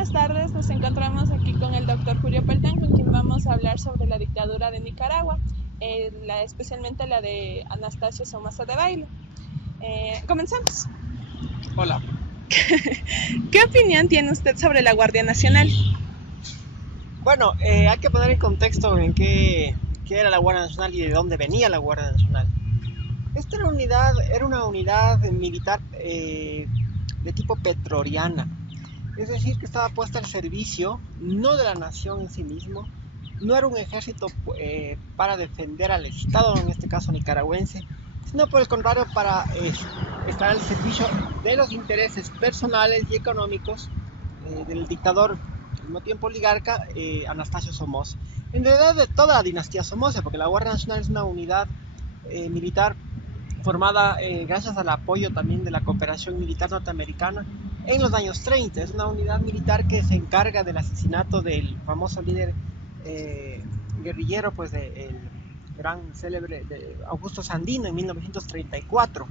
Buenas tardes, nos encontramos aquí con el doctor Julio Peltán, con quien vamos a hablar sobre la dictadura de Nicaragua, especialmente la de Anastasio Somoza Debayle. Comenzamos. Hola. ¿Qué opinión tiene usted sobre la Guardia Nacional? Bueno, hay que poner en contexto en qué era la Guardia Nacional y de dónde venía la Guardia Nacional. Esta era una unidad militar de tipo petroriana, es decir, que estaba puesta al servicio no de la nación en sí mismo, no era un ejército para defender al Estado, en este caso nicaragüense, sino por el contrario para estar al servicio de los intereses personales y económicos del dictador, al mismo tiempo oligarca, Anastasio Somoza. En realidad de toda la dinastía Somoza, porque la Guardia Nacional es una unidad militar formada gracias al apoyo también de la cooperación militar norteamericana en los años 30. Es una unidad militar que se encarga del asesinato del famoso líder guerrillero, pues del gran célebre de Augusto Sandino en 1934.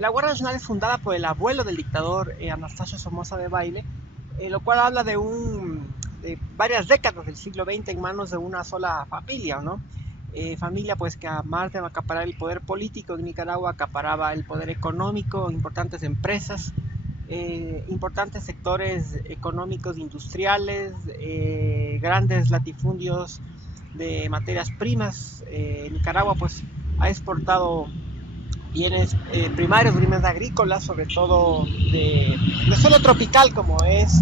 La Guardia Nacional es fundada por el abuelo del dictador Anastasio Somoza Debayle, lo cual habla de varias décadas del siglo XX en manos de una sola familia, ¿no? Familia pues que además de acaparar el poder político en Nicaragua, acaparaba el poder económico, importantes empresas, importantes sectores económicos industriales, grandes latifundios de materias primas. Nicaragua pues ha exportado bienes primarios, bienes agrícolas, sobre todo de suelo tropical como es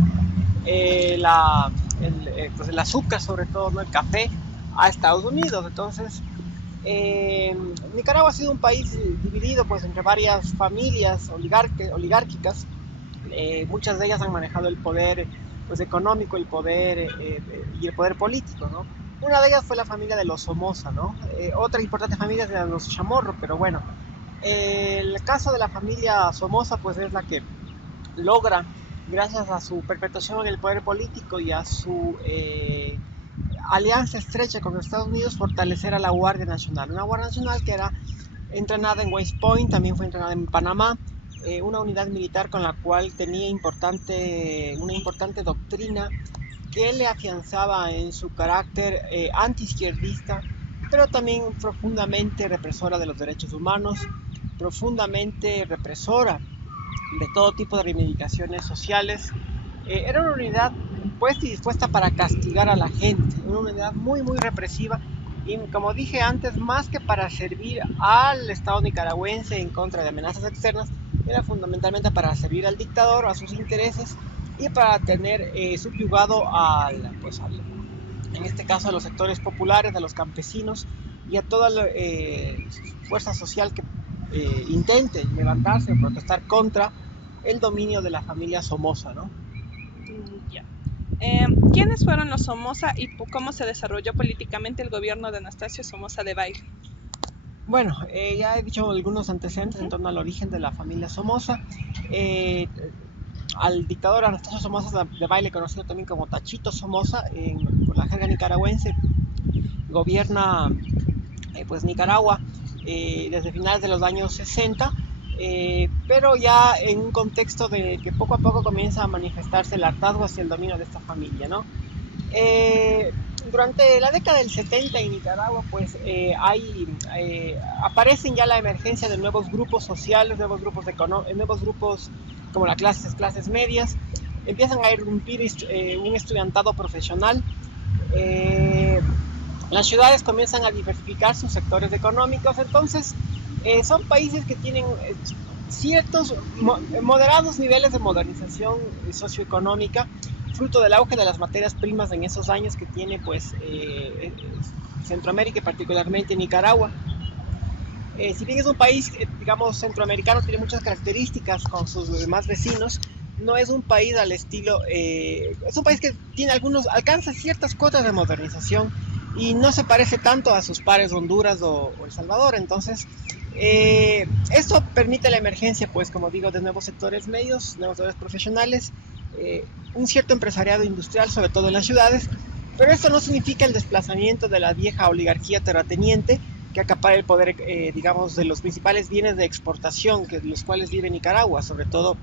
pues el azúcar, sobre todo, ¿no? El café, a Estados Unidos. Entonces, Nicaragua ha sido un país dividido pues entre varias familias oligárquicas. Muchas de ellas han manejado el poder pues económico, el poder y el poder político, ¿no? Una de ellas fue la familia de los Somoza, ¿no? Otra importante familia es de los Chamorro, pero bueno, el caso de la familia Somoza pues es la que logra, gracias a su perpetuación en el poder político y a su alianza estrecha con Estados Unidos, fortalecer a la Guardia Nacional. Una Guardia Nacional que era entrenada en West Point, también fue entrenada en Panamá, una unidad militar con la cual tenía una importante doctrina que le afianzaba en su carácter antiizquierdista, pero también profundamente represora de los derechos humanos, profundamente represora de todo tipo de reivindicaciones sociales. Era una unidad puesta y dispuesta para castigar a la gente, una unidad muy represiva y, como dije antes, más que para servir al Estado nicaragüense en contra de amenazas externas, era fundamentalmente para servir al dictador, a sus intereses y para tener subyugado en este caso a los sectores populares, a los campesinos y a toda la fuerza social que intente levantarse o protestar contra el dominio de la familia Somoza, ¿no? Ya. ¿Quiénes fueron los Somoza y cómo se desarrolló políticamente el gobierno de Anastasio Somoza Debayle? Bueno, ya he dicho algunos antecedentes en torno al origen de la familia Somoza. Al dictador Anastasio Somoza Debayle, conocido también como Tachito Somoza por la jerga nicaragüense, gobierna pues Nicaragua desde finales de los años 60, pero ya en un contexto de que poco a poco comienza a manifestarse el hartazgo hacia el dominio de esta familia, ¿no? Durante la década del 70 en Nicaragua pues aparecen ya la emergencia de nuevos grupos sociales, nuevos grupos como las clases medias, empiezan a irrumpir un estudiantado profesional. Las ciudades comienzan a diversificar sus sectores económicos, entonces son países que tienen ciertos moderados niveles de modernización socioeconómica, fruto del auge de las materias primas en esos años que tiene pues Centroamérica y particularmente Nicaragua. Si bien es un país, digamos, centroamericano, tiene muchas características con sus demás vecinos, no es un país al estilo, es un país que alcanza ciertas cuotas de modernización y no se parece tanto a sus pares Honduras o El Salvador. Entonces, esto permite la emergencia, pues, como digo, de nuevos sectores medios, nuevos sectores profesionales, un cierto empresariado industrial, sobre todo en las ciudades, pero esto no significa el desplazamiento de la vieja oligarquía terrateniente que acapara el poder, digamos, de los principales bienes de exportación, de los cuales vive Nicaragua, sobre todo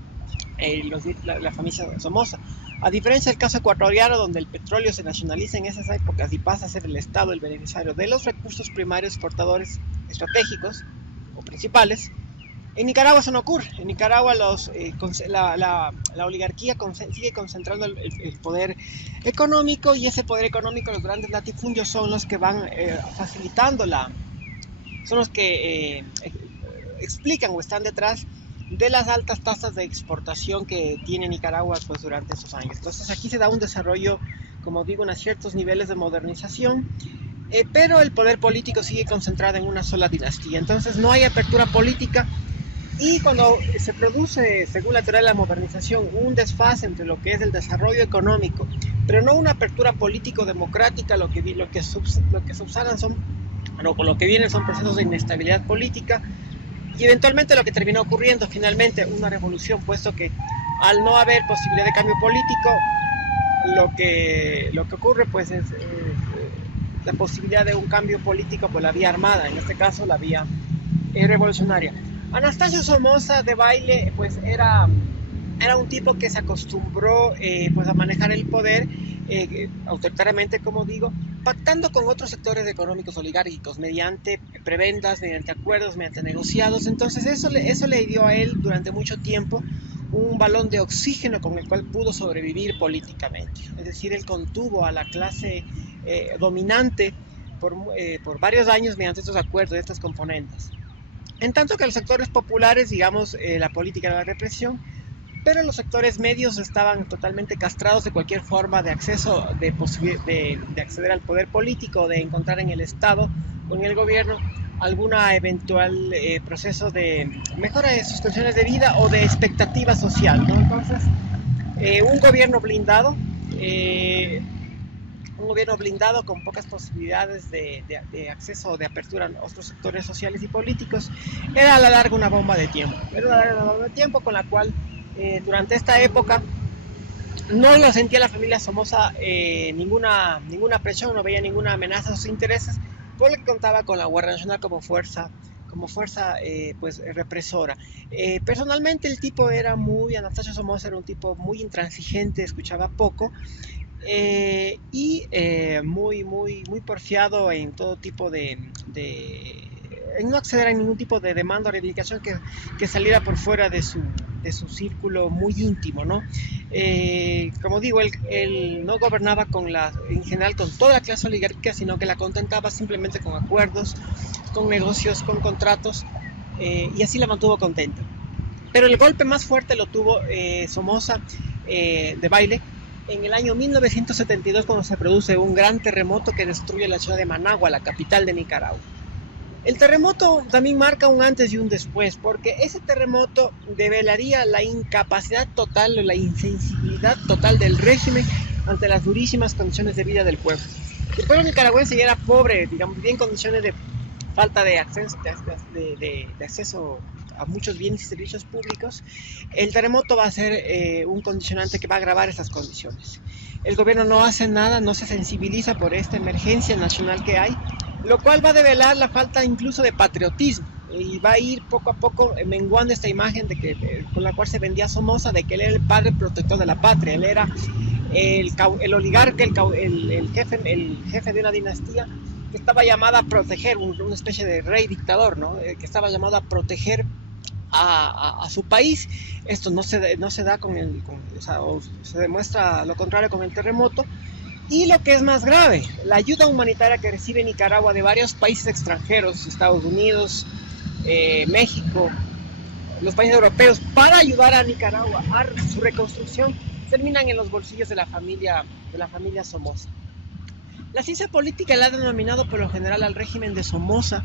la familia Somoza. A diferencia del caso ecuatoriano, donde el petróleo se nacionaliza en esas épocas y pasa a ser el Estado el beneficiario de los recursos primarios exportadores estratégicos o principales, en Nicaragua eso no ocurre. En Nicaragua la oligarquía sigue concentrando el poder económico, y ese poder económico, los grandes latifundios son los que van facilitando son los que explican o están detrás de las altas tasas de exportación que tiene Nicaragua pues, durante esos años. Entonces aquí se da un desarrollo, como digo, a ciertos niveles de modernización, pero el poder político sigue concentrado en una sola dinastía. Entonces no hay apertura política, y cuando se produce, según la teoría de la modernización, un desfase entre lo que es el desarrollo económico, pero no una apertura político-democrática, lo que subsanan son, bueno, lo que vienen son procesos de inestabilidad política, y eventualmente lo que terminó ocurriendo finalmente una revolución, puesto que al no haber posibilidad de cambio político, lo que ocurre pues es la posibilidad de un cambio político por la vía armada, en este caso la vía revolucionaria. Anastasio Somoza Debayle pues era un tipo que se acostumbró pues a manejar el poder autoritariamente, como digo, pactando con otros sectores económicos oligárquicos mediante prebendas, mediante acuerdos, mediante negociados. Entonces eso le dio a él durante mucho tiempo un balón de oxígeno con el cual pudo sobrevivir políticamente. Es decir, él contuvo a la clase dominante por varios años mediante estos acuerdos, estas componentes. En tanto que los sectores populares, digamos, la política de la represión, pero los sectores medios estaban totalmente castrados de cualquier forma de acceso, de acceder al poder político, de encontrar en el Estado, con el gobierno, alguna eventual proceso de mejora de sus condiciones de vida o de expectativa social, ¿no? Entonces, un gobierno blindado con pocas posibilidades de acceso o de apertura a otros sectores sociales y políticos, era a la larga una bomba de tiempo. Era una bomba de tiempo con la cual durante esta época no lo sentía la familia Somoza ninguna presión, no veía ninguna amenaza a sus intereses, por lo que contaba con la Guardia Nacional como fuerza pues represora. Personalmente Anastasio Somoza era un tipo muy intransigente, escuchaba poco, y muy porfiado en todo tipo en no acceder a ningún tipo de demanda o reivindicación que saliera por fuera de su círculo muy íntimo, ¿no? Como digo, él no gobernaba en general con toda la clase oligárquica, sino que la contentaba simplemente con acuerdos, con negocios, con contratos, y así la mantuvo contenta. Pero el golpe más fuerte lo tuvo Somoza Debayle en el año 1972, cuando se produce un gran terremoto que destruye la ciudad de Managua, la capital de Nicaragua. El terremoto también marca un antes y un después, porque ese terremoto develaría la incapacidad total o la insensibilidad total del régimen ante las durísimas condiciones de vida del pueblo. El pueblo nicaragüense ya era pobre, digamos, vivía en condiciones de falta de acceso a muchos bienes y servicios públicos. El terremoto va a ser un condicionante que va a agravar esas condiciones. El gobierno no hace nada, no se sensibiliza por esta emergencia nacional que hay, lo cual va a develar la falta incluso de patriotismo, y va a ir poco a poco menguando esta imagen con la cual se vendía Somoza, de que él era el padre protector de la patria. Él era el oligarca, el jefe de una dinastía que estaba llamado a proteger, una especie de rey dictador, ¿no? Que estaba llamado a proteger a su país. Esto no se da o se demuestra lo contrario con el terremoto. Y lo que es más grave, la ayuda humanitaria que recibe Nicaragua de varios países extranjeros, Estados Unidos, México, los países europeos, para ayudar a Nicaragua a su reconstrucción, terminan en los bolsillos de la familia Somoza. La ciencia política la ha denominado por lo general al régimen de Somoza,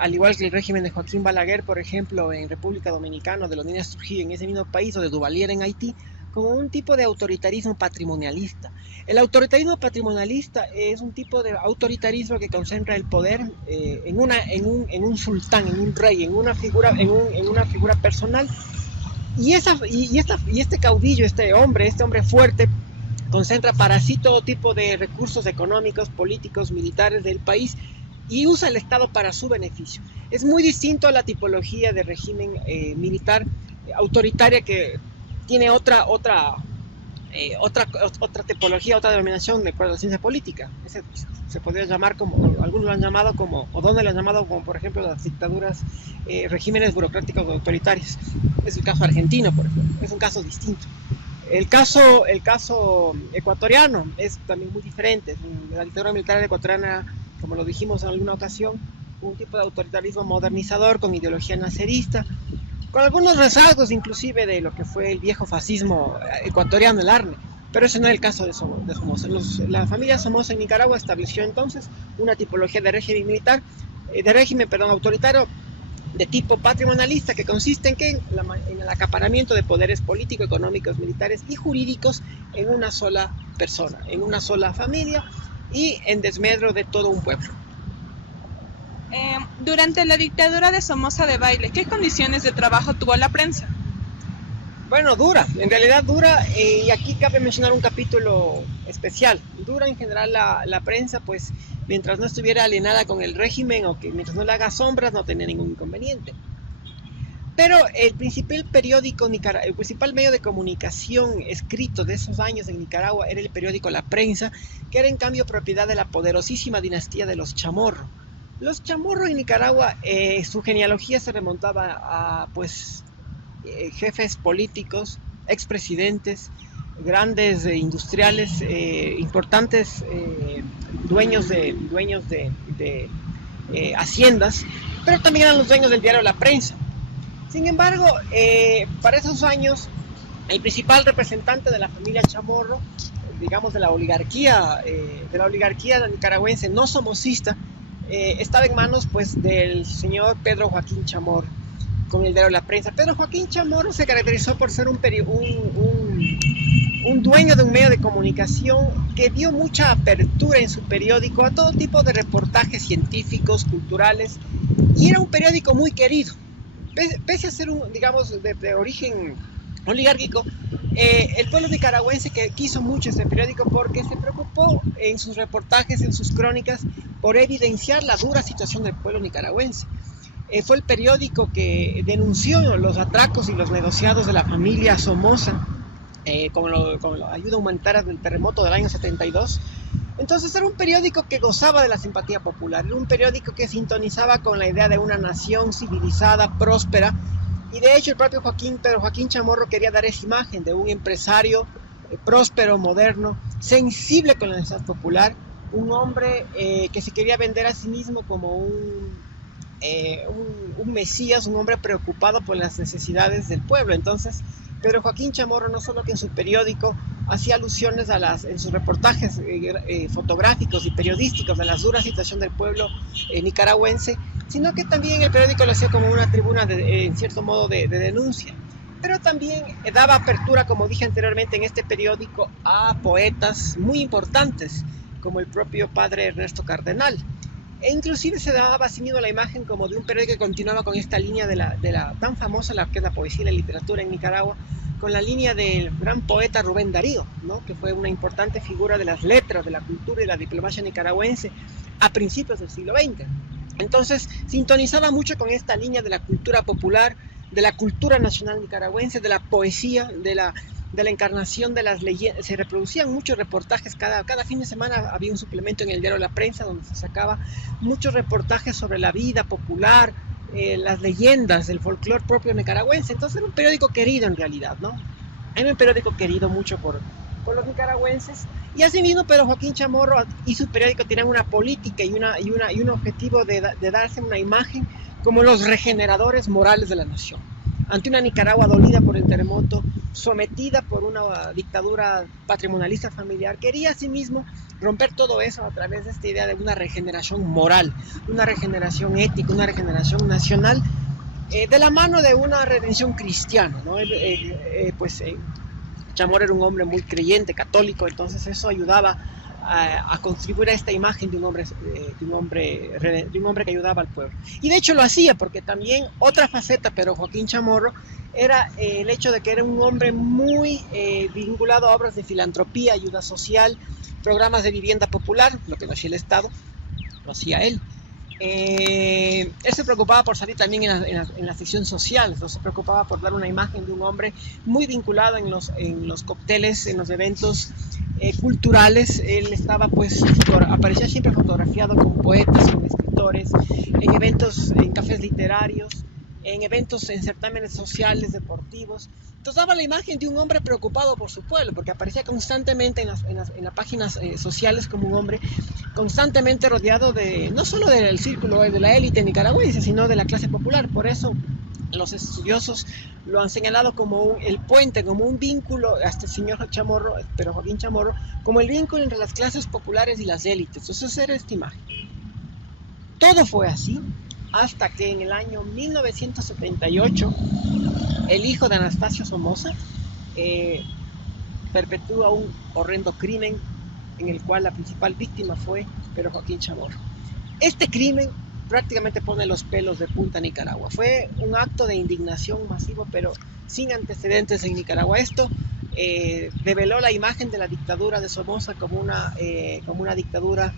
al igual que el régimen de Joaquín Balaguer, por ejemplo, en República Dominicana, de los Niños Trujillo en ese mismo país, o de Duvalier en Haití, como un tipo de autoritarismo patrimonialista. El autoritarismo patrimonialista es un tipo de autoritarismo que concentra el poder en un sultán, en un rey, en una figura personal. Y este caudillo, este hombre fuerte, concentra para sí todo tipo de recursos económicos, políticos, militares del país, y usa el Estado para su beneficio. Es muy distinto a la tipología de régimen militar autoritaria que tiene otra tipología, otra denominación de acuerdo a la ciencia política. Se podría llamar como, algunos lo han llamado como, o donde lo han llamado como, por ejemplo, las dictaduras, regímenes burocráticos autoritarios. Es el caso argentino, por ejemplo, es un caso distinto. El caso ecuatoriano es también muy diferente. La dictadura militar ecuatoriana, como lo dijimos en alguna ocasión, un tipo de autoritarismo modernizador con ideología nacerista, con algunos rasgos inclusive de lo que fue el viejo fascismo ecuatoriano, el ARNE, pero ese no es el caso de Somoza. La familia Somoza en Nicaragua estableció entonces una tipología de régimen militar, autoritario, de tipo patrimonialista, que consiste en el acaparamiento de poderes políticos, económicos, militares y jurídicos en una sola persona, en una sola familia y en desmedro de todo un pueblo. Durante la dictadura de Somoza Debayle, ¿qué condiciones de trabajo tuvo la prensa? Bueno, dura, en realidad dura, y aquí cabe mencionar un capítulo especial. Dura en general la prensa, pues mientras no estuviera alienada con el régimen o que mientras no le haga sombras no tenía ningún inconveniente. Pero el principal medio de comunicación escrito de esos años en Nicaragua era el periódico La Prensa, que era en cambio propiedad de la poderosísima dinastía de los Chamorro. Los Chamorro en Nicaragua, su genealogía se remontaba a jefes políticos, expresidentes, grandes industriales, importantes dueños de haciendas, pero también eran los dueños del diario La Prensa. Sin embargo, para esos años, el principal representante de la familia Chamorro, digamos de la oligarquía nicaragüense no somocista, estaba en manos pues del señor Pedro Joaquín Chamorro, con el diario La Prensa. Pedro Joaquín Chamorro se caracterizó por ser un dueño de un medio de comunicación que dio mucha apertura en su periódico a todo tipo de reportajes científicos, culturales, y era un periódico muy querido. Pese a ser de origen oligárquico, el pueblo nicaragüense que quiso mucho este periódico porque se preocupó en sus reportajes, en sus crónicas, por evidenciar la dura situación del pueblo nicaragüense. Fue el periódico que denunció los atracos y los negociados de la familia Somoza con la ayuda humanitaria del terremoto del año 72. Entonces era un periódico que gozaba de la simpatía popular, era un periódico que sintonizaba con la idea de una nación civilizada, próspera, y de hecho el propio Pedro Joaquín Chamorro quería dar esa imagen de un empresario próspero, moderno, sensible con la necesidad popular, un hombre que se quería vender a sí mismo como un mesías, un hombre preocupado por las necesidades del pueblo. Entonces Pedro Joaquín Chamorro no solo que en su periódico hacía alusiones en sus reportajes fotográficos y periodísticos de la dura situación del pueblo nicaragüense, sino que también el periódico lo hacía como una tribuna en cierto modo de denuncia. Pero también daba apertura, como dije anteriormente, en este periódico a poetas muy importantes, como el propio padre Ernesto Cardenal. E inclusive se daba así mismo la imagen como de un periódico que continuaba con esta línea de la tan famosa, que es la poesía y la literatura en Nicaragua, con la línea del gran poeta Rubén Darío, ¿no? Que fue una importante figura de las letras, de la cultura y la diplomacia nicaragüense a principios del siglo XX. Entonces sintonizaba mucho con esta línea de la cultura popular, de la cultura nacional nicaragüense, de la poesía, de la encarnación de las leyendas. Se reproducían muchos reportajes, cada fin de semana había un suplemento en el diario La Prensa donde se sacaba muchos reportajes sobre la vida popular, las leyendas, el folclore propio nicaragüense. Entonces era un periódico querido en realidad, ¿no? Era un periódico querido mucho por los nicaragüenses, y asimismo Pedro Joaquín Chamorro y su periódico tenían una política y un objetivo de darse una imagen como los regeneradores morales de la nación. Ante una Nicaragua dolida por el terremoto, sometida por una dictadura patrimonialista familiar, quería asimismo romper todo eso a través de esta idea de una regeneración moral, una regeneración ética, una regeneración nacional, de la mano de una redención cristiana, ¿no? Chamorro era un hombre muy creyente, católico, entonces eso ayudaba a contribuir a esta imagen de un hombre que ayudaba al pueblo. Y de hecho lo hacía, porque también otra faceta, pero Joaquín Chamorro, era el hecho de que era un hombre muy vinculado a obras de filantropía, ayuda social, programas de vivienda popular, lo que no hacía el Estado, lo hacía él. Él se preocupaba por salir también en la sección social, entonces se preocupaba por dar una imagen de un hombre muy vinculado en los cócteles, en los eventos culturales. Él estaba pues, aparecía siempre fotografiado con poetas, con escritores, en eventos, en cafés literarios, en eventos, en certámenes sociales, deportivos. Entonces daba la imagen de un hombre preocupado por su pueblo, porque aparecía constantemente en las páginas sociales como un hombre constantemente rodeado de, no solo del círculo de la élite nicaragüense, sino de la clase popular. Por eso los estudiosos lo han señalado como el puente, como un vínculo, hasta el señor Chamorro, pero Joaquín Chamorro, como el vínculo entre las clases populares y las élites. Entonces era esta imagen. Todo fue así hasta que en el año 1978 el hijo de Anastasio Somoza perpetúa un horrendo crimen en el cual la principal víctima fue Pedro Joaquín Chamorro. Este crimen prácticamente pone los pelos de punta a Nicaragua. Fue un acto de indignación masivo, pero sin antecedentes en Nicaragua. Esto develó la imagen de la dictadura de Somoza como una dictadura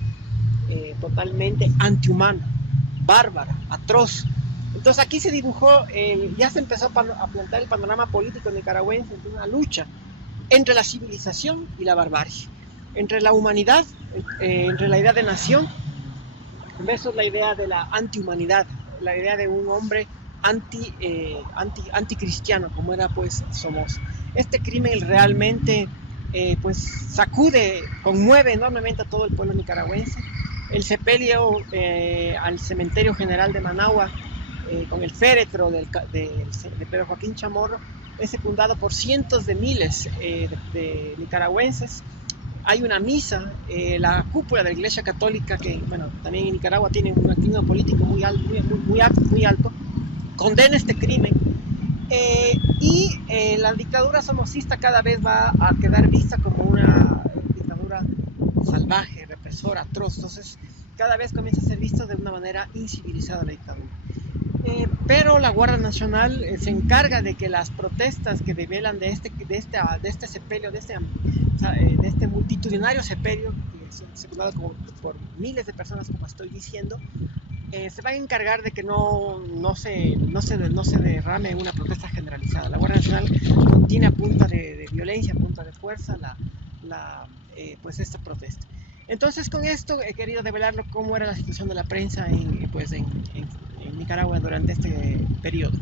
totalmente antihumana, bárbara, atroz. Entonces aquí se dibujó, ya se empezó a plantear el panorama político nicaragüense entre una lucha entre la civilización y la barbarie, entre la humanidad, entre la idea de nación versus la idea de la antihumanidad, la idea de un hombre anticristiano, como era pues Somoza. Este crimen realmente pues sacude, conmueve enormemente a todo el pueblo nicaragüense. El sepelio al cementerio general de Managua con el féretro de Pedro Joaquín Chamorro es secundado por cientos de miles de nicaragüenses. Hay una misa, la cúpula de la Iglesia Católica, que bueno, también en Nicaragua tiene un activismo político muy alto, condena este crimen. Y la dictadura somocista cada vez va a quedar vista como una dictadura salvaje, represora, atroz. Entonces cada vez comienza a ser vista de una manera incivilizada la dictadura. Pero la Guardia Nacional se encarga de que las protestas que develan de este sepelio, de este multitudinario sepelio, que es secundado por miles de personas, como estoy diciendo, se van a encargar de que no se derrame una protesta generalizada. La Guardia Nacional contiene a punta de violencia, a punta de fuerza pues esta protesta. Entonces con esto he querido develarlo cómo era la situación de la prensa en Nicaragua durante este periodo.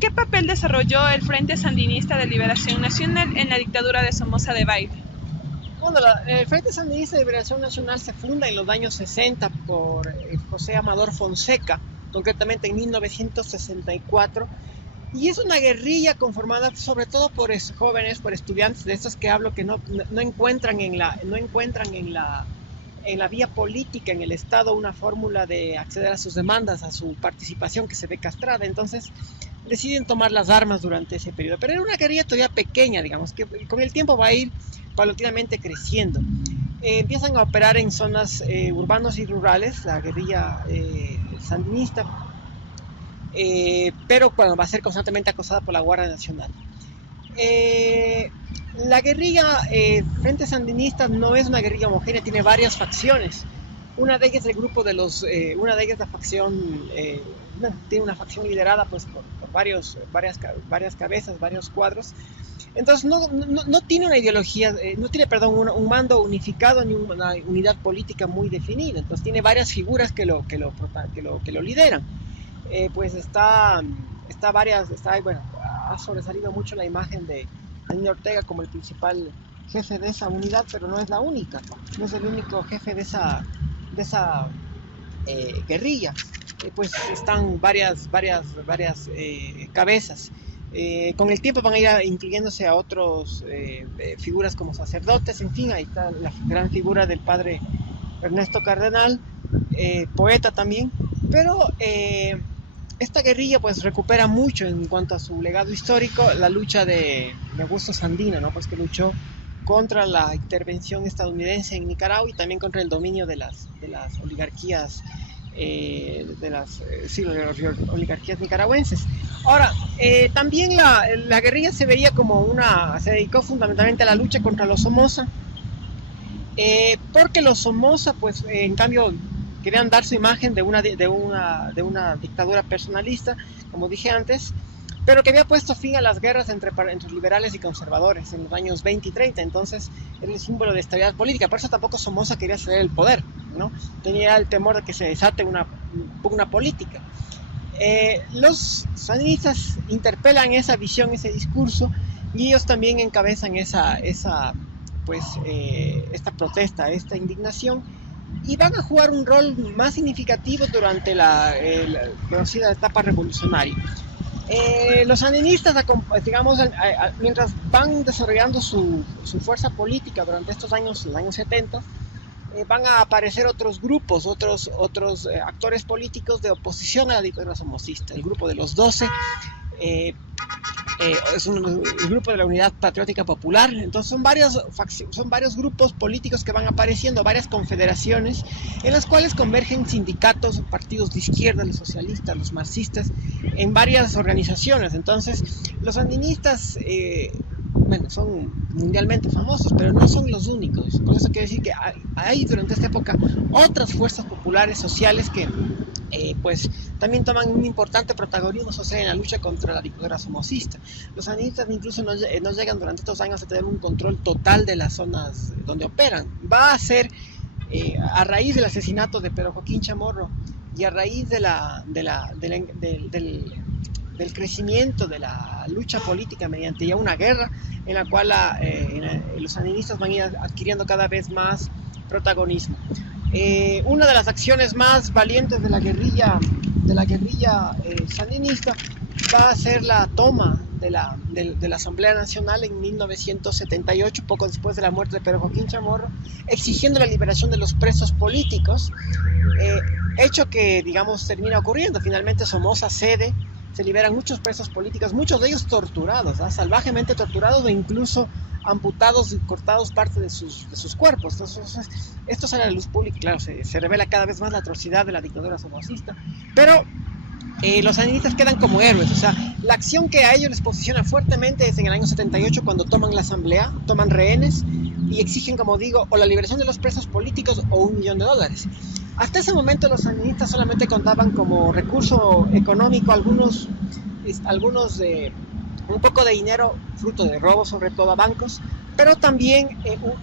¿Qué papel desarrolló el Frente Sandinista de Liberación Nacional en la dictadura de Somoza Debayle? Bueno, el Frente Sandinista de Liberación Nacional se funda en los años 60 por José Amador Fonseca, concretamente en 1964, y es una guerrilla conformada sobre todo por jóvenes, por estudiantes de estos que hablo, que no encuentran en la vía política, en el Estado, una fórmula de acceder a sus demandas, a su participación, que se ve castrada. Entonces deciden tomar las armas durante ese periodo. Pero era una guerrilla todavía pequeña, digamos, que con el tiempo va a ir paulatinamente creciendo. Empiezan a operar en zonas urbanas y rurales, la guerrilla sandinista, pero bueno, va a ser constantemente acosada por la Guardia Nacional. La guerrilla Frente Sandinista no es una guerrilla homogénea, tiene varias facciones. Una de ellas es el grupo de una de ellas la facción, tiene una facción liderada pues por varias cabezas, varios cuadros. Entonces no tiene una ideología, no tiene, perdón, un mando unificado ni una unidad política muy definida. Entonces tiene varias figuras que lo lideran. Pues ha sobresalido mucho la imagen de Daniel Ortega como el principal jefe de esa unidad, pero no es la única, no es el único jefe de esa guerrilla. Pues están varias cabezas. Con el tiempo van a ir incluyéndose a otros figuras como sacerdotes, en fin, ahí está la gran figura del padre Ernesto Cardenal, poeta también, pero esta guerrilla pues recupera mucho en cuanto a su legado histórico, la lucha de Augusto Sandino, ¿no? Pues que luchó contra la intervención estadounidense en Nicaragua y también contra el dominio de las oligarquías oligarquías nicaragüenses. Ahora, también la guerrilla se veía se dedicó fundamentalmente a la lucha contra los Somoza, porque los Somoza, pues en cambio, querían dar su imagen de una dictadura personalista, como dije antes, pero que había puesto fin a las guerras entre liberales y conservadores en los años 20 y 30, entonces era el símbolo de estabilidad política. Por eso tampoco Somoza quería ceder el poder, ¿no? Tenía el temor de que se desate una pugna política. Los sandinistas interpelan esa visión, ese discurso, y ellos también encabezan esta protesta, esta indignación, y van a jugar un rol más significativo durante la conocida etapa revolucionaria. Los sandinistas, digamos, mientras van desarrollando su fuerza política durante estos años, los años 70, van a aparecer otros grupos, otros actores políticos de oposición a la dictadura somocista. El grupo de los 12 es el grupo de la Unidad Patriótica Popular. Entonces son varios grupos políticos que van apareciendo, varias confederaciones en las cuales convergen sindicatos, partidos de izquierda, los socialistas, los marxistas, en varias organizaciones. Entonces los sandinistas son mundialmente famosos, pero no son los únicos. Con eso quiere decir que hay durante esta época otras fuerzas populares sociales que también toman un importante protagonismo social en la lucha contra la dictadura somocista. Los sandinistas incluso no llegan durante estos años a tener un control total de las zonas donde operan. Va a ser a raíz del asesinato de Pedro Joaquín Chamorro y a raíz del crecimiento de la lucha política mediante ya una guerra en la cual los sandinistas van a ir adquiriendo cada vez más protagonismo. Una de las acciones más valientes de la guerrilla sandinista va a ser la toma de la Asamblea Nacional en 1978, poco después de la muerte de Pedro Joaquín Chamorro, exigiendo la liberación de los presos políticos, hecho que, digamos, termina ocurriendo. Finalmente Somoza cede, se liberan muchos presos políticos, muchos de ellos torturados, salvajemente torturados, o incluso amputados y cortados parte de sus cuerpos. Entonces, esto sale a la luz pública, claro, se revela cada vez más la atrocidad de la dictadura somocista, pero los sandinistas quedan como héroes. O sea, la acción que a ellos les posiciona fuertemente es en el año 78, cuando toman la asamblea, toman rehenes y exigen, como digo, o la liberación de los presos políticos o $1 millón. Hasta ese momento los sandinistas solamente contaban como recurso económico algunos un poco de dinero, fruto de robos sobre todo a bancos, pero también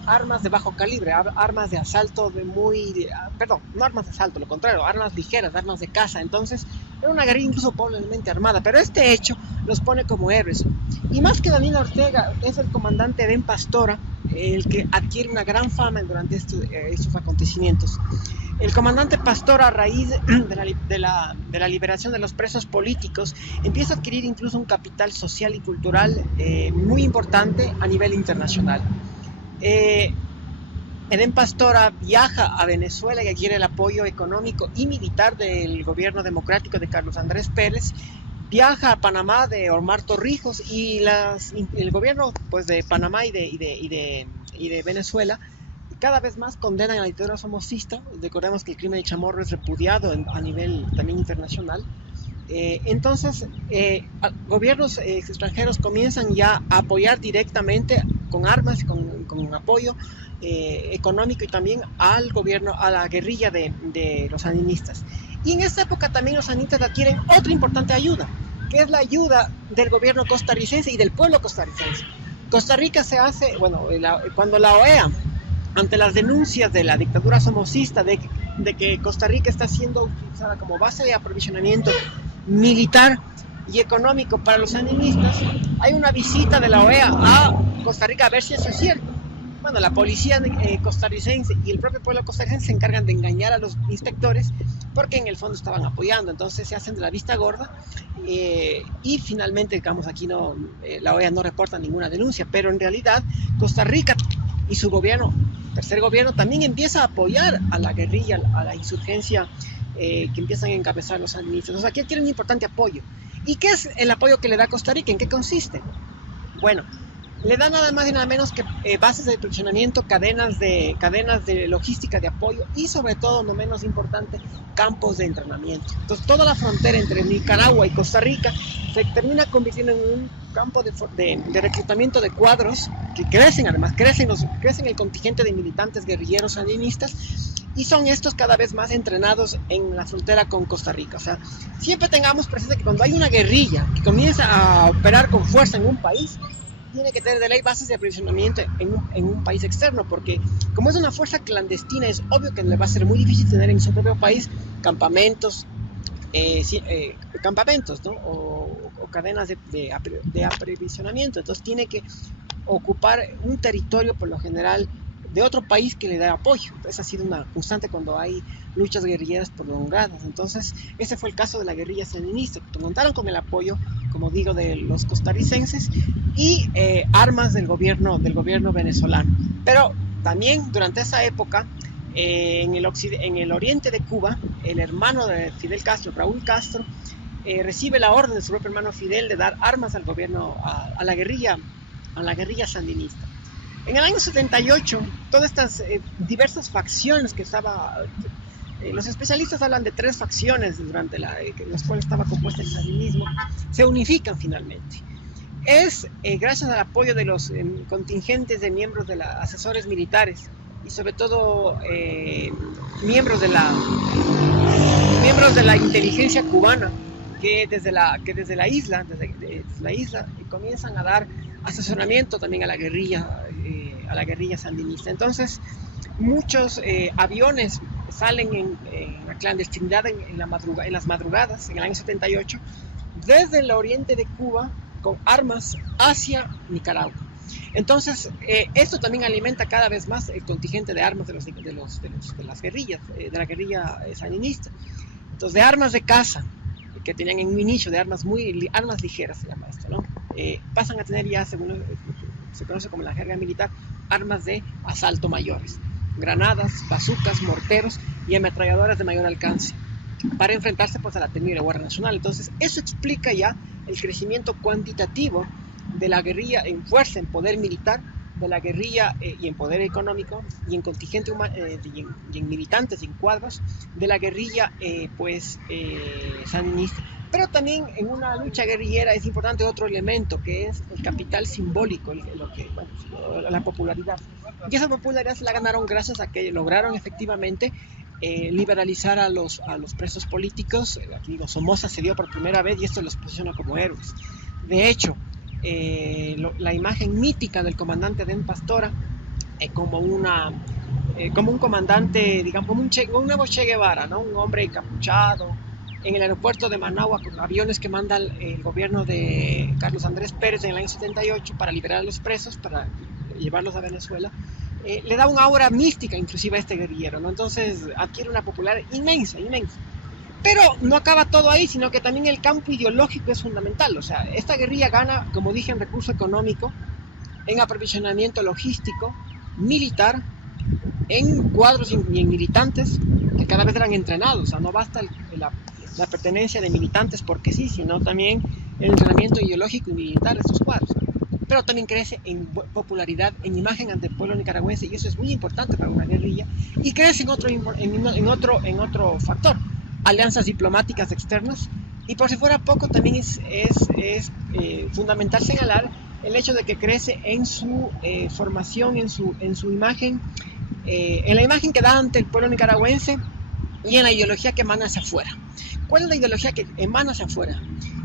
armas de bajo calibre, armas de asalto no armas de asalto, lo contrario, armas ligeras, armas de caza. Entonces era una guerrilla incluso pobremente armada, pero este hecho los pone como héroes. Y más que Daniel Ortega, es el comandante Edén Pastora el que adquiere una gran fama durante estos acontecimientos. El comandante Pastora, a raíz de la liberación de los presos políticos, empieza a adquirir incluso un capital social y cultural muy importante a nivel internacional. Edén Pastora viaja a Venezuela y adquiere el apoyo económico y militar del gobierno democrático de Carlos Andrés Pérez. Viaja a Panamá de Omar Torrijos, y el gobierno de Panamá y de Venezuela cada vez más condenan a la dictadura somocista. Recordemos que el crimen de Chamorro es repudiado a nivel también internacional. Entonces, gobiernos extranjeros comienzan ya a apoyar directamente con armas, con apoyo económico, y también al gobierno, a la guerrilla de los sandinistas. Y en esta época también los sandinistas adquieren otra importante ayuda, que es la ayuda del gobierno costarricense y del pueblo costarricense. Costa Rica se hace, cuando la OEA, ante las denuncias de la dictadura somocista de que Costa Rica está siendo utilizada como base de aprovisionamiento militar y económico para los sandinistas, hay una visita de la OEA a Costa Rica a ver si eso es cierto. Bueno, la policía costarricense y el propio pueblo costarricense se encargan de engañar a los inspectores, porque en el fondo estaban apoyando. Entonces se hacen de la vista gorda, y finalmente, digamos, aquí la OEA no reporta ninguna denuncia, pero en realidad Costa Rica y su gobierno, tercer gobierno, también empieza a apoyar a la guerrilla, a la insurgencia que empiezan a encabezar los sandinistas. Entonces aquí adquieren un importante apoyo. ¿Y qué es el apoyo que le da Costa Rica? ¿En qué consiste? Bueno, le da nada más y nada menos que bases de aprovisionamiento, cadenas de logística de apoyo, y sobre todo, no menos importante, campos de entrenamiento. Entonces toda la frontera entre Nicaragua y Costa Rica se termina convirtiendo en un campo de reclutamiento de cuadros que crecen. Además, crece el contingente de militantes guerrilleros sandinistas, y son estos cada vez más entrenados en la frontera con Costa Rica. O sea, siempre tengamos presente que cuando hay una guerrilla que comienza a operar con fuerza en un país, tiene que tener de ley bases de aprovisionamiento en un país externo, porque como es una fuerza clandestina, es obvio que le va a ser muy difícil tener en su propio país campamentos, ¿no? o cadenas de aprovisionamiento. Entonces tiene que ocupar un territorio por lo general de otro país que le dé apoyo. Esa ha sido una constante cuando hay luchas guerrilleras prolongadas. Entonces ese fue el caso de la guerrilla sandinista, que contaron con el apoyo, como digo, de los costarricenses y armas del gobierno venezolano. Pero también durante esa época, en el oriente de Cuba, el hermano de Fidel Castro, Raúl Castro, recibe la orden de su propio hermano Fidel de dar armas al gobierno, a la guerrilla sandinista. En el año 78, todas estas diversas facciones que los especialistas hablan de 3 facciones durante las cuales estaba compuesta el sandinismo, se unifican finalmente. Es gracias al apoyo de los contingentes de miembros de asesores militares y sobre todo miembros de la inteligencia cubana, que desde la isla comienzan a dar asesoramiento también a la guerrilla sandinista. Entonces muchos aviones salen en la clandestinidad en las madrugadas en el año 78 desde el oriente de Cuba con armas hacia Nicaragua. Entonces esto también alimenta cada vez más el contingente de armas de las guerrillas, de la guerrilla sandinista. Entonces, de armas de caza que tenían en un inicio de armas ligeras, se llama esto, ¿no? Pasan a tener ya, según se conoce como la jerga militar, armas de asalto mayores, granadas, bazucas, morteros y ametralladoras de mayor alcance, para enfrentarse pues a la técnica de la Guardia Nacional. Entonces eso explica ya el crecimiento cuantitativo de la guerrilla en fuerza, en poder militar, de la guerrilla y en poder económico y en contingente humano, y en militantes y en cuadros de la guerrilla sandinista. Pero también en una lucha guerrillera es importante otro elemento, que es el capital simbólico, la popularidad. Y esa popularidad se la ganaron gracias a que lograron efectivamente liberalizar a los presos políticos. Aquí Somoza se dio por primera vez y esto los posiciona como héroes. De hecho, la imagen mítica del comandante Den Pastora como un comandante, digamos, como un nuevo Che Guevara, ¿no? Un hombre encapuchado en el aeropuerto de Managua con aviones que manda el gobierno de Carlos Andrés Pérez en el año 78 para liberar a los presos, para llevarlos a Venezuela. Le da una aura mística inclusive a este guerrillero, ¿no? Entonces adquiere una popularidad inmensa. Pero no acaba todo ahí, sino que también el campo ideológico es fundamental. O sea, esta guerrilla gana, como dije, en recurso económico, en aprovisionamiento logístico, militar, en cuadros y en militantes que cada vez eran entrenados. O sea, no basta la pertenencia de militantes porque sí, sino también el entrenamiento ideológico y militar de estos cuadros. Pero también crece en popularidad, en imagen ante el pueblo nicaragüense, y eso es muy importante para una guerrilla. Y crece en otro factor: alianzas diplomáticas externas. Y por si fuera poco, también es fundamental señalar el hecho de que crece en su formación, en su imagen, en la imagen que da ante el pueblo nicaragüense y en la ideología que emana hacia afuera. ¿Cuál es la ideología que emana hacia afuera?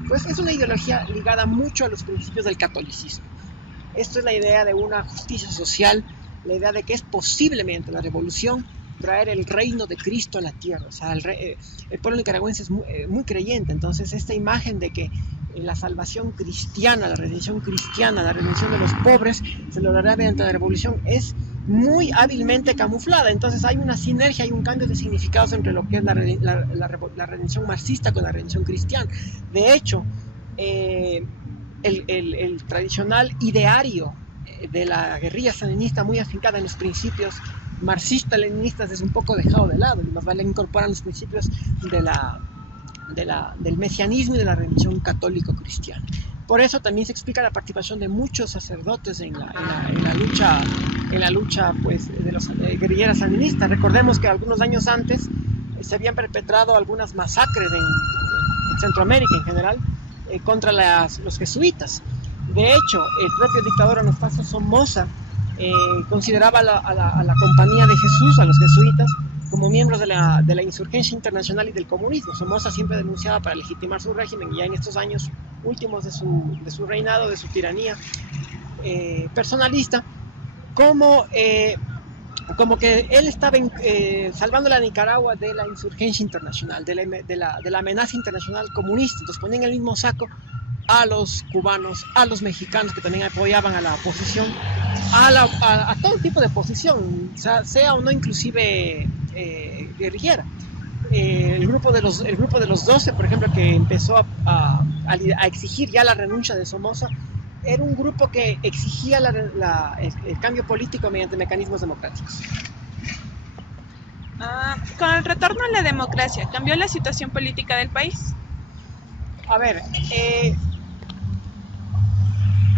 Pues es una ideología ligada mucho a los principios del catolicismo. Esto es la idea de una justicia social, la idea de que es posible mediante la revolución traer el reino de Cristo a la tierra. O sea, el pueblo nicaragüense es muy creyente. Entonces esta imagen de que la salvación cristiana, la redención cristiana, la redención de los pobres se logrará mediante la revolución es muy hábilmente camuflada. Entonces hay una sinergia, hay un cambio de significados entre lo que es la redención marxista con la redención cristiana. De hecho, el tradicional ideario de la guerrilla sandinista, muy afincada en los principios marxistas-leninistas, es un poco dejado de lado, y más vale incorporan los principios del mesianismo y de la religión católico-cristiana. Por eso también se explica la participación de muchos sacerdotes en la lucha pues, de los guerrilleras sandinistas. Recordemos que algunos años antes se habían perpetrado algunas masacres en Centroamérica en general contra los jesuitas. De hecho, el propio dictador Anastasio Somoza consideraba a la Compañía de Jesús, a los jesuitas, como miembros de la insurgencia internacional y del comunismo. Somoza siempre denunciaba para legitimar su régimen, y ya en estos años últimos de su reinado, de su tiranía personalista, como que él estaba salvando a Nicaragua de la insurgencia internacional, de la amenaza internacional comunista. Entonces ponían en el mismo saco a los cubanos, a los mexicanos que también apoyaban a la oposición, a todo tipo de oposición, sea o no inclusive guerrillera. El grupo de los 12, por ejemplo, que empezó a exigir ya la renuncia de Somoza, era un grupo que exigía el cambio político mediante mecanismos democráticos. Con el retorno a la democracia, ¿cambió la situación política del país? A ver,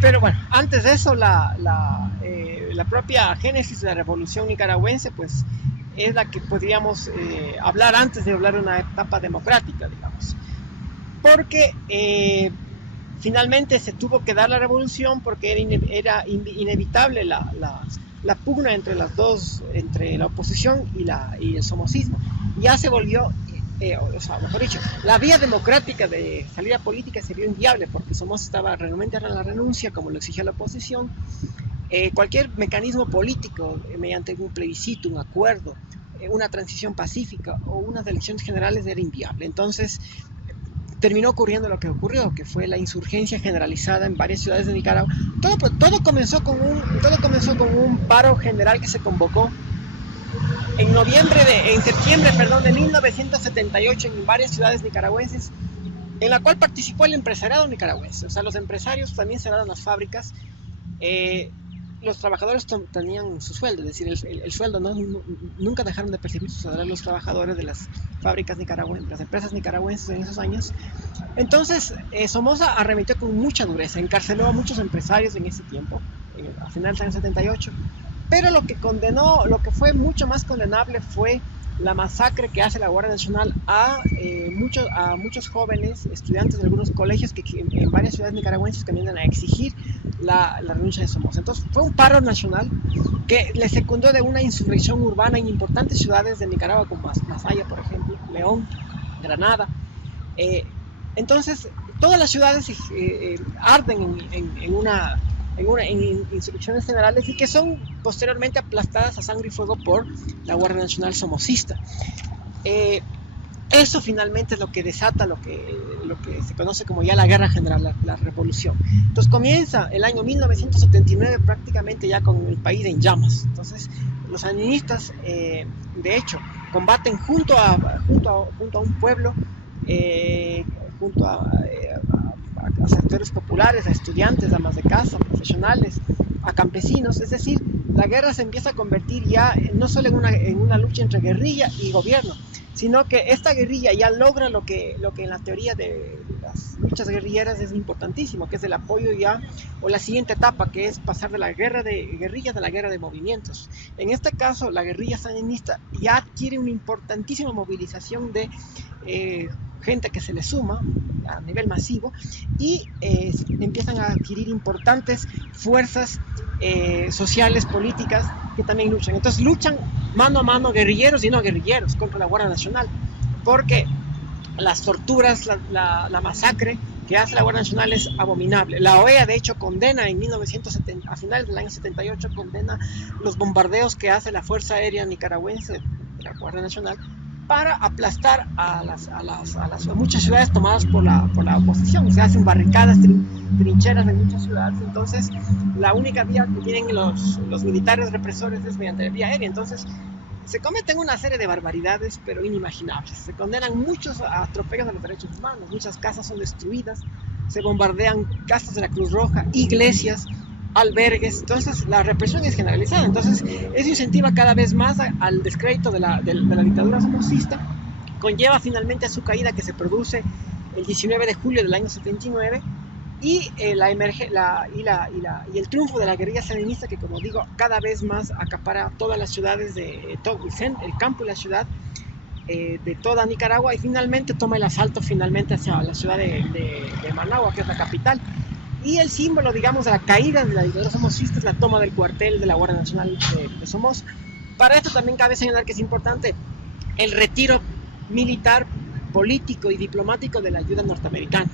pero bueno, antes de eso, la propia génesis de la revolución nicaragüense, pues, es la que podríamos hablar antes de hablar de una etapa democrática, digamos. Porque finalmente se tuvo que dar la revolución porque era inevitable la pugna entre las dos, entre la oposición y el somocismo. Ya se volvió, mejor dicho, la vía democrática de salida política se vio inviable porque Somoza estaba realmente a la renuncia, como lo exigía la oposición. Cualquier mecanismo político, mediante un plebiscito, un acuerdo, una transición pacífica o unas elecciones generales, era inviable. Entonces terminó ocurriendo lo que ocurrió, que fue la insurgencia generalizada en varias ciudades de Nicaragua. Todo comenzó con un paro general que se convocó en septiembre de 1978 en varias ciudades nicaragüenses, en la cual participó el empresariado nicaragüense. O sea, los empresarios también cerraron las fábricas. Los trabajadores tenían su sueldo, es decir, el sueldo, nunca dejaron de percibir su salario los trabajadores de las fábricas nicaragüenses, las empresas nicaragüenses en esos años. Entonces, Somoza arremetió con mucha dureza, encarceló a muchos empresarios en ese tiempo, a finales del año 78, pero lo que fue mucho más condenable fue la masacre que hace la Guardia Nacional a muchos jóvenes, estudiantes de algunos colegios que en varias ciudades nicaragüenses comienzan a exigir la renuncia de Somoza. Entonces fue un paro nacional que le secundó de una insurrección urbana en importantes ciudades de Nicaragua como Masaya, por ejemplo, León, Granada. Entonces todas las ciudades arden en insurrecciones generales y que son posteriormente aplastadas a sangre y fuego por la Guardia Nacional somocista. Eso finalmente es lo que desata lo que se conoce como ya la guerra general, la revolución. Entonces comienza el año 1979 prácticamente ya con el país en llamas. Entonces los sandinistas de hecho combaten junto a un pueblo, junto a sectores populares, a estudiantes, amas de casa, profesionales, a campesinos. Es decir, la guerra se empieza a convertir ya no solo en una lucha entre guerrilla y gobierno, sino que esta guerrilla ya logra lo que en la teoría de las luchas guerrilleras es importantísimo, que es el apoyo ya, o la siguiente etapa, que es pasar de la guerra de guerrillas a la guerra de movimientos. En este caso, la guerrilla sandinista ya adquiere una importantísima movilización de gente que se le suma a nivel masivo y empiezan a adquirir importantes fuerzas sociales, políticas, que también luchan. Entonces luchan mano a mano guerrilleros y no guerrilleros contra la Guardia Nacional, porque las torturas, la masacre que hace la Guardia Nacional es abominable. La OEA de hecho condena en 1970, a finales del año 78, condena los bombardeos que hace la Fuerza Aérea Nicaragüense de la Guardia Nacional para aplastar a muchas ciudades tomadas por la oposición. Se hacen barricadas, trincheras en muchas ciudades. Entonces la única vía que tienen los militares represores es mediante la vía aérea. Entonces se cometen una serie de barbaridades pero inimaginables. Se condenan muchos atropellos a los derechos humanos, muchas casas son destruidas, se bombardean casas de la Cruz Roja, iglesias, albergues. Entonces la represión es generalizada. Entonces eso incentiva cada vez más al descrédito de la dictadura somocista, conlleva finalmente a su caída, que se produce el 19 de julio del año 79, y el triunfo de la guerrilla sandinista, que, como digo, cada vez más acapara todas las ciudades el campo y la ciudad de toda Nicaragua, y finalmente toma el asalto hacia la ciudad de Managua, que es la capital. Y el símbolo, digamos, de la caída de la dictadura somocista es la toma del cuartel de la Guardia Nacional de Somoza. Para esto también cabe señalar que es importante el retiro militar, político y diplomático de la ayuda norteamericana.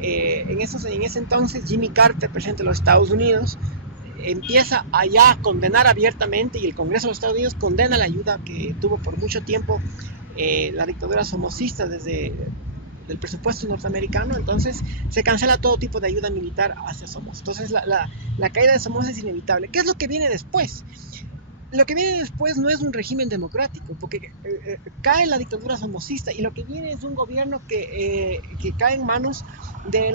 En ese entonces Jimmy Carter, presidente de los Estados Unidos, empieza allá a condenar abiertamente, y el Congreso de los Estados Unidos condena la ayuda que tuvo por mucho tiempo la dictadura somocista desde el presupuesto norteamericano. Entonces se cancela todo tipo de ayuda militar hacia Somoza. Entonces la caída de Somoza es inevitable. ¿Qué es lo que viene después? Lo que viene después no es un régimen democrático, porque cae la dictadura somocista, y lo que viene es un gobierno que cae en manos de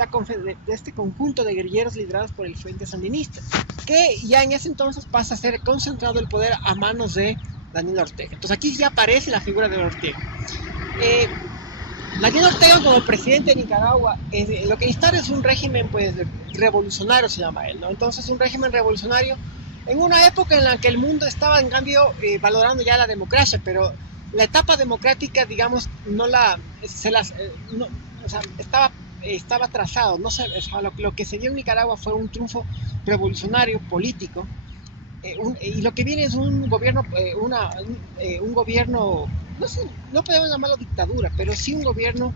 este conjunto de guerrilleros liderados por el Frente Sandinista, que ya en ese entonces pasa a ser concentrado el poder a manos de Daniel Ortega. Entonces aquí ya aparece la figura de Ortega. Daniel Ortega, como presidente de Nicaragua, lo que instala es un régimen, pues, revolucionario, se llama él, ¿no? Entonces, un régimen revolucionario en una época en la que el mundo estaba, en cambio, valorando ya la democracia, pero la etapa democrática, digamos, estaba trazado. No sé, lo que se dio en Nicaragua fue un triunfo revolucionario político, y lo que viene es un gobierno, un gobierno, no sé, no podemos llamarlo dictadura, pero sí un gobierno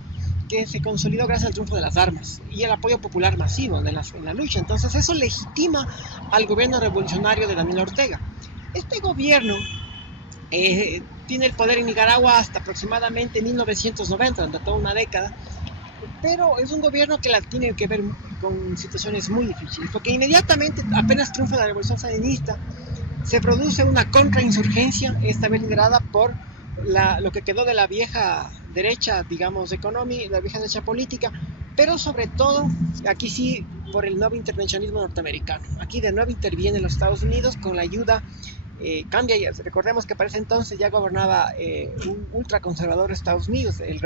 que se consolidó gracias al triunfo de las armas y el apoyo popular masivo en la lucha. Entonces eso legitima al gobierno revolucionario de Daniel Ortega. Este gobierno tiene el poder en Nicaragua hasta aproximadamente 1990, durante toda una década, pero es un gobierno que tiene que ver con situaciones muy difíciles, porque inmediatamente, apenas triunfa la revolución sandinista, se produce una contrainsurgencia, esta vez liderada por lo que quedó de la vieja derecha, digamos, la vieja derecha política, pero sobre todo, aquí sí, por el nuevo intervencionismo norteamericano. Aquí de nuevo intervienen los Estados Unidos con la ayuda, recordemos que para ese entonces ya gobernaba un ultraconservador de Estados Unidos, el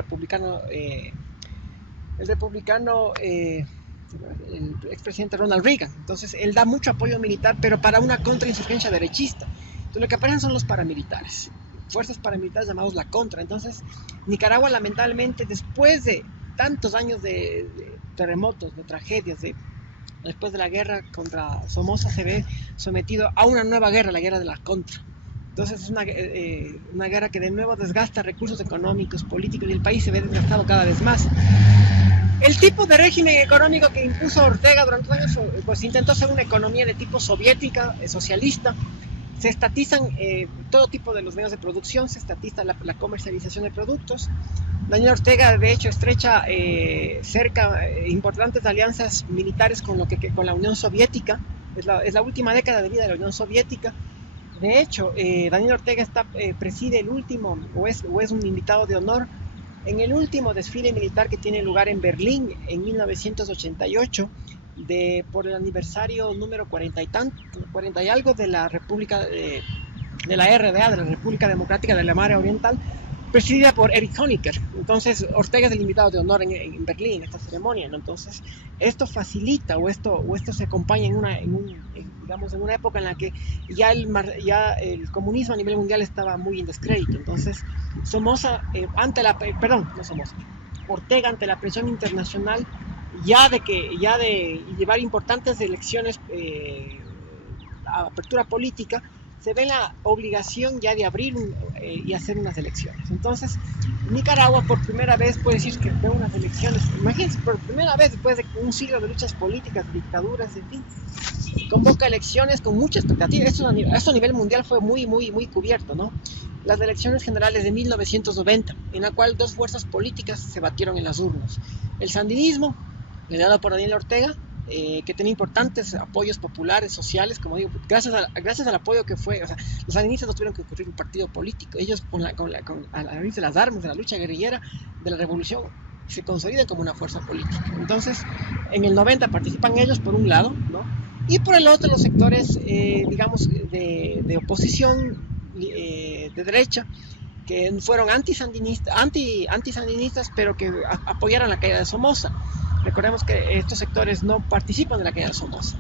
expresidente Ronald Reagan. Entonces él da mucho apoyo militar, pero para una contrainsurgencia derechista. Entonces lo que aparecen son los paramilitares, fuerzas paramilitares llamados la Contra. Entonces Nicaragua, lamentablemente, después de tantos años de terremotos, de tragedias, después de la guerra contra Somoza, se ve sometido a una nueva guerra, la guerra de la Contra. Entonces es una guerra que de nuevo desgasta recursos económicos, políticos, y el país se ve desgastado cada vez más. El tipo de régimen económico que impuso Ortega durante años, pues intentó ser una economía de tipo soviética, socialista. Se estatizan todo tipo de los medios de producción, se estatiza la comercialización de productos. Daniel Ortega, de hecho, estrecha importantes alianzas militares con la Unión Soviética. Es la última década de vida de la Unión Soviética. De hecho, Daniel Ortega preside el último, o es un invitado de honor en el último desfile militar que tiene lugar en Berlín en 1988, por el aniversario número 40 y algo de la República de la RDA, de la República Democrática de Alemania Oriental, presidida por Erich Honecker. Entonces Ortega es el invitado de honor en Berlín, en esta ceremonia, ¿no? Entonces esto facilita, o esto se acompaña en una época en la que ya el comunismo a nivel mundial estaba muy en descrédito. Entonces Ortega, ante la presión internacional ya de llevar importantes elecciones, a apertura política, se ve la obligación ya de abrir y hacer unas elecciones. Entonces Nicaragua por primera vez puede decir que ve unas elecciones, imagínense, por primera vez después de un siglo de luchas políticas, dictaduras, en fin, convoca elecciones con mucha expectativa. Esto a nivel mundial fue muy cubierto, ¿no? Las elecciones generales de 1990, en la cual dos fuerzas políticas se batieron en las urnas. El sandinismo, liderado por Daniel Ortega, que tenía importantes apoyos populares, sociales, como digo, gracias al apoyo que fue, o sea, los sandinistas no tuvieron que ocurrir un partido político. Ellos, a la raíz de las armas, de la lucha guerrillera, de la revolución, se consolidan como una fuerza política. Entonces, en el 90 participan ellos, por un lado, ¿no? Y por el otro, los sectores, digamos, de oposición, de derecha, que fueron antisandinistas, pero que apoyaron la caída de Somoza. Recordemos que estos sectores no participan de la caída de Somoza.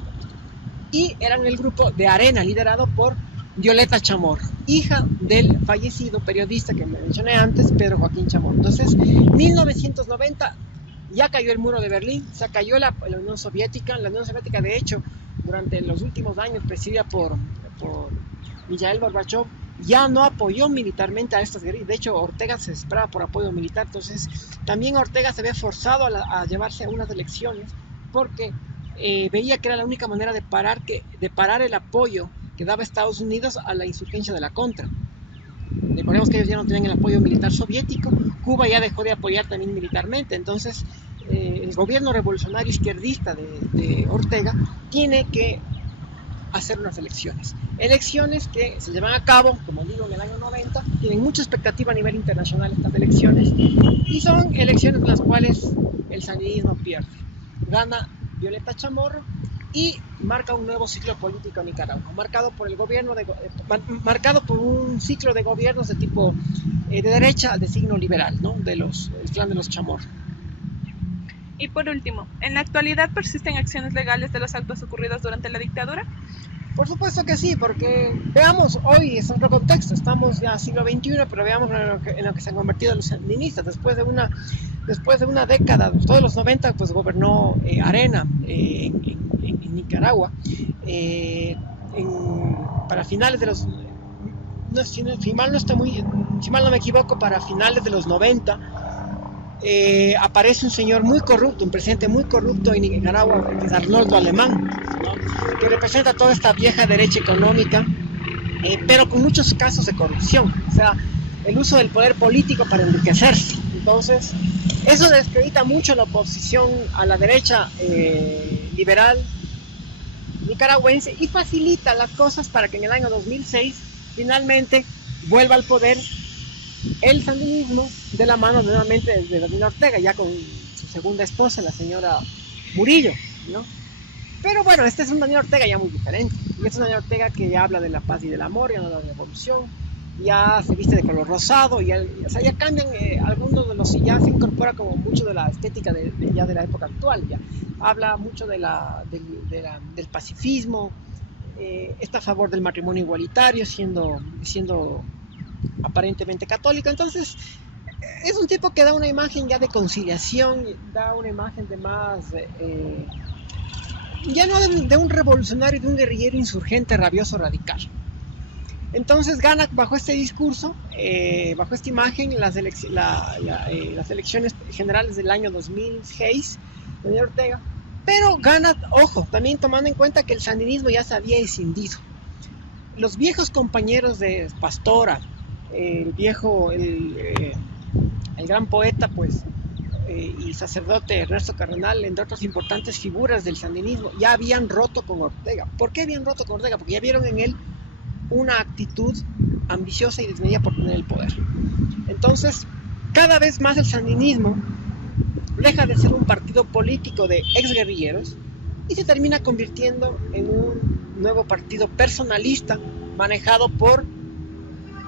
Y eran el grupo de Arena, liderado por Violeta Chamorro, hija del fallecido periodista que me mencioné antes, Pedro Joaquín Chamorro. Entonces, 1990, ya cayó el muro de Berlín, se cayó la Unión Soviética. La Unión Soviética, de hecho, durante los últimos años, presidida por Mikhail Gorbachev, ya no apoyó militarmente a estas guerrillas. De hecho, Ortega se esperaba por apoyo militar. Entonces, también Ortega se ve forzado a llevarse a unas elecciones porque veía que era la única manera de parar el apoyo que daba Estados Unidos a la insurgencia de la Contra. Recordemos que ellos ya no tenían el apoyo militar soviético, Cuba ya dejó de apoyar también militarmente, entonces el gobierno revolucionario izquierdista de Ortega tiene que hacer unas elecciones que se llevan a cabo, como digo, en el año 90, tienen mucha expectativa a nivel internacional estas elecciones, y son elecciones en las cuales el sandinismo pierde, gana Violeta Chamorro y marca un nuevo ciclo político en Nicaragua, marcado por un ciclo de gobiernos de tipo de derecha de signo liberal, ¿no? El clan de los Chamorro. Y por último, ¿en la actualidad persisten acciones legales de los actos ocurridos durante la dictadura? Por supuesto que sí, porque veamos, hoy es otro contexto, estamos ya siglo XXI, pero veamos en lo que se han convertido los sandinistas. Después de una década, todos los 90, pues gobernó Arena en Nicaragua. Para finales de los... si mal no me equivoco, para finales de los 90, aparece un señor muy corrupto, un presidente muy corrupto en Nicaragua, que es Arnoldo Alemán, ¿no? Que representa toda esta vieja derecha económica, pero con muchos casos de corrupción, o sea, el uso del poder político para enriquecerse. Entonces, eso descredita mucho la oposición a la derecha liberal nicaragüense y facilita las cosas para que en el año 2006 finalmente vuelva al poder el sandinismo de la mano nuevamente de Daniel Ortega, ya con su segunda esposa, la señora Murillo, ¿no? Pero bueno, este es un Daniel Ortega ya muy diferente, y este es un Daniel Ortega que ya habla de la paz y del amor, ya no de la revolución, ya se viste de color rosado, o sea, ya cambian algunos de los, ya se incorpora como mucho de la estética ya de la época actual, ya habla mucho del pacifismo, está a favor del matrimonio igualitario, siendo aparentemente católico. Entonces es un tipo que da una imagen ya de conciliación, da una imagen de más ya no de un revolucionario, de un guerrillero insurgente rabioso radical. Entonces gana bajo este discurso, bajo esta imagen, las elecciones generales del año 2006 de Ortega, pero gana, ojo, también tomando en cuenta que el sandinismo ya se había escindido. Los viejos compañeros de Pastora, el gran poeta, pues, y sacerdote Ernesto Cardenal, entre otras importantes figuras del sandinismo, ya habían roto con Ortega. ¿Por qué habían roto con Ortega? Porque ya vieron en él una actitud ambiciosa y desmedida por tener el poder. Entonces, cada vez más el sandinismo deja de ser un partido político de exguerrilleros y se termina convirtiendo en un nuevo partido personalista manejado por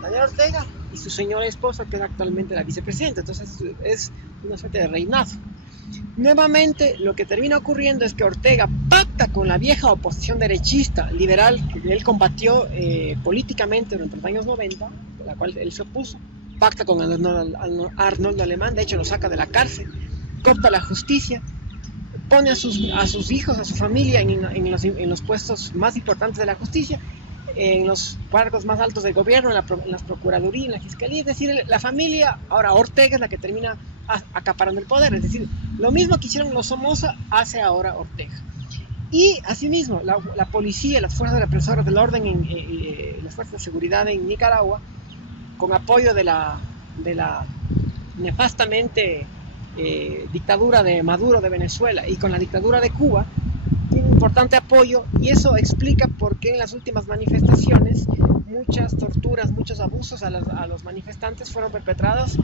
Daniel Ortega y su señora esposa, que es actualmente la vicepresidenta. Entonces es una suerte de reinado. Nuevamente lo que termina ocurriendo es que Ortega pacta con la vieja oposición derechista liberal que él combatió políticamente durante los años 90, de la cual él se opuso, pacta con Arnoldo Alemán, de hecho lo saca de la cárcel, coopta la justicia, pone a sus hijos, a su familia en los puestos más importantes de la justicia, en los cargos más altos del gobierno, en las procuradurías, en la fiscalía. Es decir, la familia, ahora Ortega es la que termina acaparando el poder. Es decir, lo mismo que hicieron los Somoza hace ahora Ortega. Y asimismo, la policía, las fuerzas represoras del orden, las fuerzas de seguridad en Nicaragua, con apoyo de la nefastamente dictadura de Maduro de Venezuela y con la dictadura de Cuba, tiene importante apoyo, y eso explica por qué en las últimas manifestaciones muchas torturas, muchos abusos a los manifestantes fueron perpetrados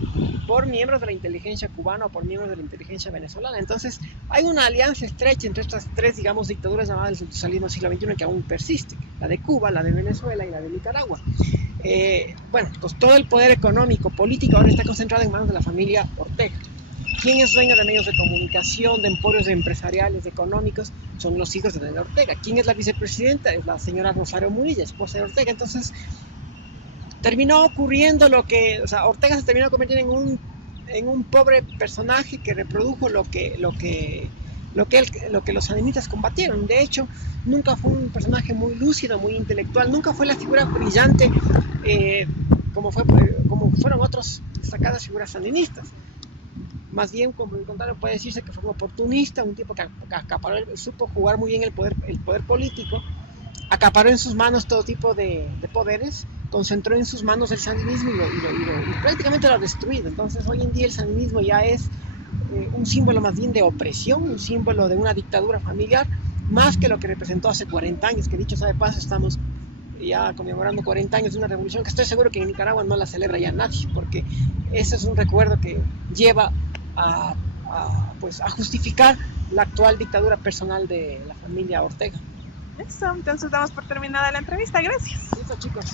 por miembros de la inteligencia cubana o por miembros de la inteligencia venezolana. Entonces hay una alianza estrecha entre estas tres, digamos, dictaduras llamadas del socialismo del siglo XXI que aún persiste: la de Cuba, la de Venezuela y la de Nicaragua. Bueno, pues todo el poder económico, político ahora está concentrado en manos de la familia Ortega. ¿Quién es dueño de medios de comunicación, de emporios empresariales, económicos? Son los hijos de Daniel Ortega. ¿Quién es la vicepresidenta? Es la señora Rosario Murillo, esposa de Ortega. Entonces, terminó ocurriendo Ortega se terminó convirtiendo en un pobre personaje que reprodujo lo que lo que los sandinistas combatieron. De hecho, nunca fue un personaje muy lúcido, muy intelectual, nunca fue la figura brillante como fueron otras destacadas figuras sandinistas. Más bien, como en contrario, puede decirse que fue un oportunista, un tipo que acaparó, supo jugar muy bien el poder político, acaparó en sus manos todo tipo de poderes, concentró en sus manos el sandinismo y prácticamente lo ha destruido. Entonces, hoy en día el sandinismo ya es un símbolo más bien de opresión, un símbolo de una dictadura familiar, más que lo que representó hace 40 años, que dicho sea de paso, estamos ya conmemorando 40 años de una revolución que estoy seguro que en Nicaragua no la celebra ya nadie, porque ese es un recuerdo que lleva pues, a justificar la actual dictadura personal de la familia Ortega. Eso, entonces damos por terminada la entrevista. Gracias. Listo, chicos.